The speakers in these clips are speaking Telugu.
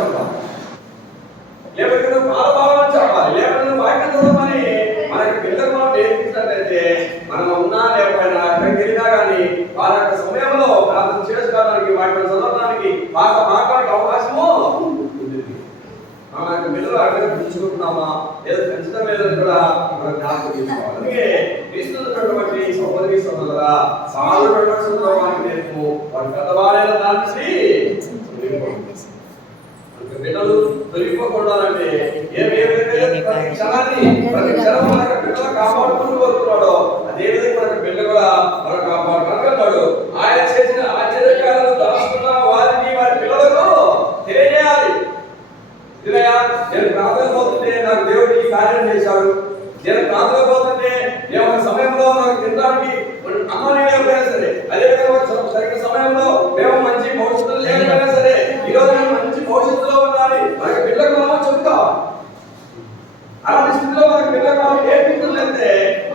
చెప్పాలి, లేకపోతే పాలపాలని చెప్పాలి, లేకపోతే వాక్యం చదవమని మనకి పిల్లలకు మనం నేర్పించినట్లయితే మనం ఉన్నా లేకపోయినా ఎక్కడికి వెళ్ళినా కానీ వాళ్ళ యొక్క సమయంలో ప్రార్థన చేసుకోవడానికి వాక్యం చదవడానికి మాట్లాడే అవకాశము ఉంటుంది. మన యొక్క పిల్లలు అక్కడ పెంచుకుంటున్నామా లేదా పెంచడం లేదని కూడా మనం జ్ఞాపకం చేసుకోవాలి. అందుకే క్రీస్తున్నటువంటి సహోదరి సహోదరుల సాధువానికి నేర్పు వారి పెద్దవారైన దాన్ని బిడ్డలు తొలగిపోకుండా అంటే ప్రతి క్షణం మనకు బిడ్డలు కాపాడుకుంటూ వస్తున్నాడో అదే విధంగా మనకు బిడ్డ కూడా మనం కాపాడుకుంటాడు. ఆయన చేసిన ఆశ్చర్యకాలను దాచుకున్న వారిని వారి పిల్లలకు తెలియజేయాలి. నేను ప్రార్థన పోతుంటే నాకు దేవుడు ఈ కార్యం చేశాడు, నేను ప్రార్థన పోతుంటే నేను ఒక సమయంలో నాకు తినడానికి అమ్మని ఎప్పుడైనా సరే, అదేవిధంగా సరైన సమయంలో మేము మంచి భవిష్యత్తులో లేకపోయినా సరే ఈరోజు మేము మంచి భవిష్యత్తులో ఉండాలి మనకి పిల్లలకు మనం చెప్తాం. అలాంటి స్థితిలో మనకి పిల్లలకు మనం నేర్పించలేస్తే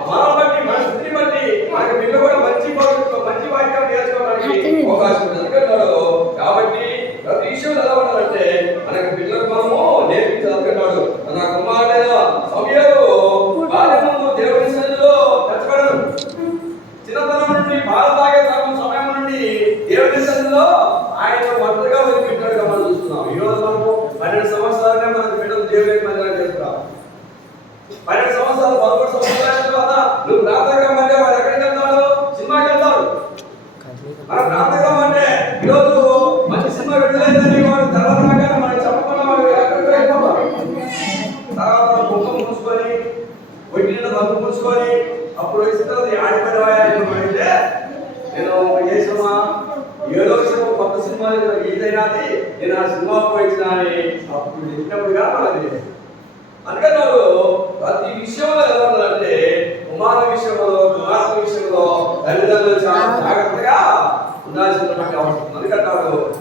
మనం బట్టి మన స్థితిని బట్టి మనకి పిల్లలు కూడా మంచి భవిష్యత్తులో మంచి వాక్యం నేర్చుకోవడానికి అవకాశం ఉంటుంది. కాబట్టి ప్రతి విషయం ఎలా ఉండాలంటే మనకి పిల్లలకు మనము నేర్పించాలనుకున్నాడు. మన కుమారుడైన సమయంలో భార్య ముందు దేవుని సన్నిధిలో తెచ్చబడను, చిన్నతనం నుండి పాలు తాగే సమయం నుండి దేవుని సన్నిధిలో ఆయన ఒంటరిగా వదిలిపెట్టాడుగా మనం చూస్తున్నాం. ఈ రోజు మనము 12 సంవత్సరాలనే మనకు బిడ్డలు దేవుని మందిరం చేస్తున్నాం. 12 సంవత్సరాలు 11 సంవత్సరాల తర్వాత నువ్వు ప్రార్థనగా అంటే వాడు ఎక్కడికి వెళ్తాడు? సినిమాకి వెళ్తాడు. మన ప్రార్థనగా అంటే ఈరోజు మంచి సినిమా విడుదలైందని వాడు తెల్లరాగానే మనం చెప్పకుండా వాడు ఎక్కడికి వెళ్ళిపోతాడు. తర్వాత ముఖం మూసుకొని ఒంటిని రంగు మూసుకొని అప్పుడు వచ్చిన తర్వాత ఆడిపోయితే నేను చేసినమా ఏదో విషయం కొత్త సినిమా ఏదైనాది నేను ఆ సినిమా పోయించిన అని అప్పుడు చెప్పినప్పుడుగా మనది అందుకన్నాడు. ప్రతి విషయంలో ఎలా ఉండాలంటే కుమార విషయంలో కుమార్తె విషయంలో తల్లిదండ్రులు చాలా జాగ్రత్తగా ఉండాల్సినటువంటి అవసరం. అందుకన్నాడు